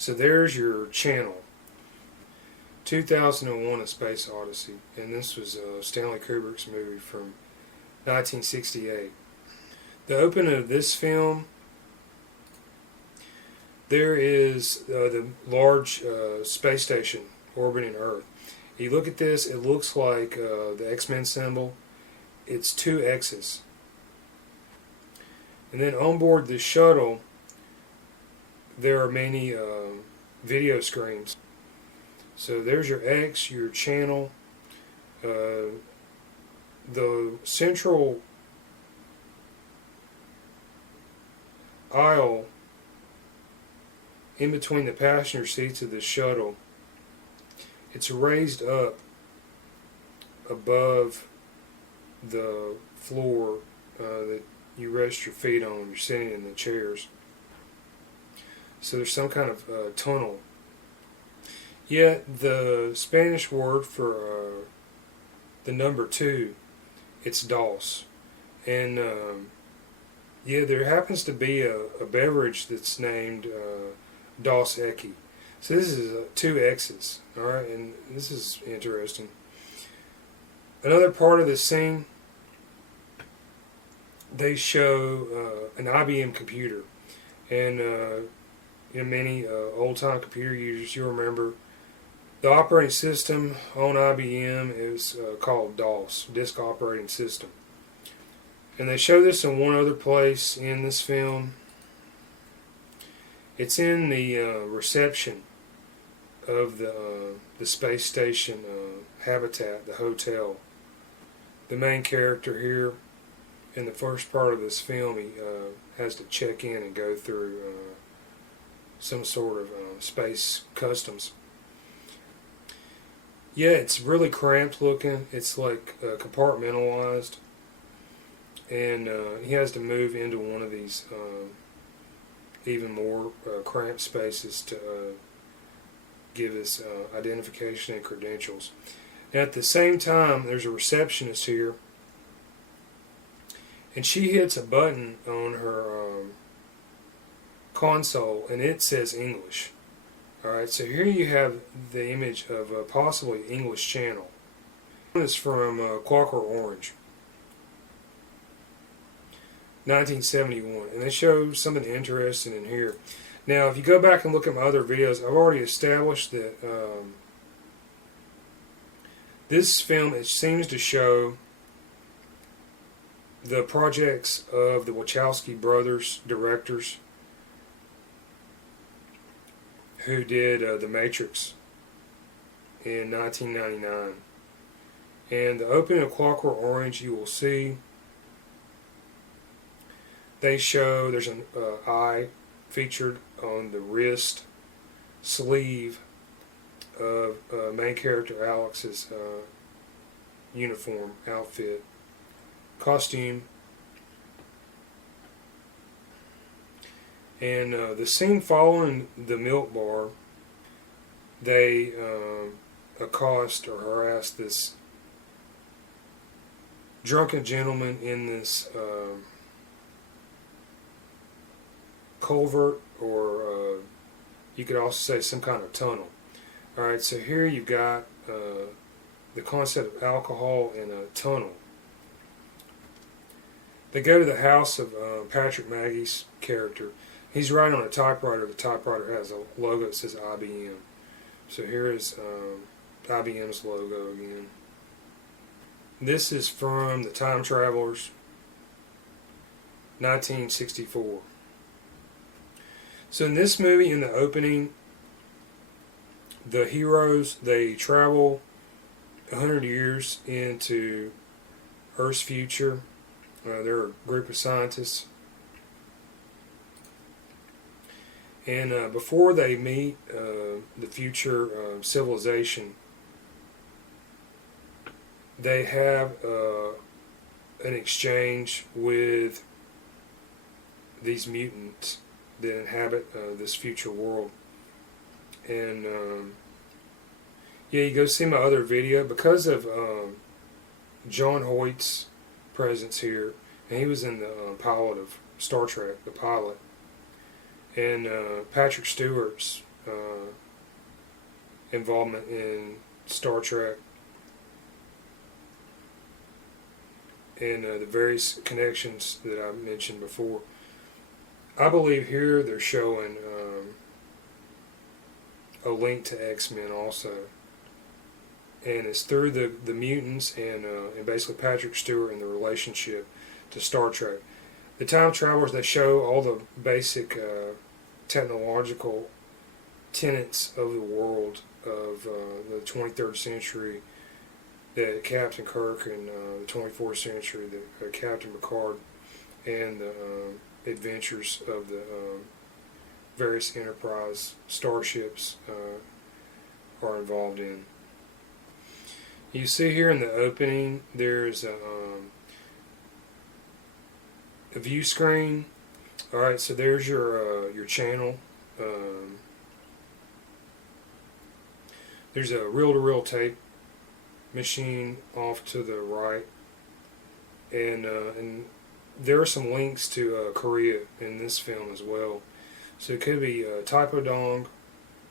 So there's your channel. 2001 A Space Odyssey. And this was Stanley Kubrick's movie from 1968. The opening of this film, there is the large space station orbiting Earth. You look at this, it looks like the X-Men symbol. It's two X's. And then on board the shuttle, there are many video screens. So there's your X, your channel. The central aisle in between the passenger seats of the shuttle, it's raised up above the floor that you rest your feet on when you're sitting in the chairs. So there's some kind of tunnel. Yet the Spanish word for the number 2, it's dos. And yeah, there happens to be a beverage that's named Dos Equis. So this is 2 X's, alright, and this is interesting. Another part of the scene, they show an IBM computer. And many old-time computer users, you'll remember the operating system on IBM is called DOS, Disk Operating System. And they show this in one other place in this film. It's in the reception of the space station habitat, the hotel. The main character here in the first part of this film, he has to check in and go through some sort of space customs. Yeah, it's really cramped looking. It's like compartmentalized. And he has to move into one of these even more cramped spaces to give his identification and credentials. And at the same time, there's a receptionist here, and she hits a button on her console, and it says English. Alright, so here you have the image of a possibly English channel. This is from Clockwork Orange, 1971, and they show something interesting in here. Now, if you go back and look at my other videos, I've already established that this film, it seems to show the projects of the Wachowski brothers, directors, who did The Matrix in 1999. And the opening of Clockwork Orange, you will see they show there's an eye featured on the wrist sleeve of main character Alex's uniform, outfit, costume. And the scene following the milk bar, they accost or harass this drunken gentleman in this culvert, or you could also say some kind of tunnel. Alright, so here you've got the concept of alcohol in a tunnel. They go to the house of Patrick Maggie's character. He's writing on a typewriter. The typewriter has a logo that says IBM. So here is IBM's logo again. This is from The Time Travelers, 1964. So in this movie, in the opening, the heroes, they travel 100 years into Earth's future. They're a group of scientists. And before they meet the future civilization, they have an exchange with these mutants that inhabit this future world. And yeah, you go see my other video because of John Hoyt's presence here, and he was in the pilot of Star Trek, the pilot. And Patrick Stewart's involvement in Star Trek and the various connections that I mentioned before. I believe here they're showing a link to X-Men also, and it's through the mutants and basically Patrick Stewart and the relationship to Star Trek. The time travelers, they show all the basic technological tenets of the world of the 23rd century that Captain Kirk, and the 24th century that Captain Picard, and the adventures of the various Enterprise starships are involved in. You see here in the opening, there's a view screen. All right, so there's your channel. There's a reel-to-reel tape machine off to the right, and there are some links to Korea in this film as well. So it could be Taepodong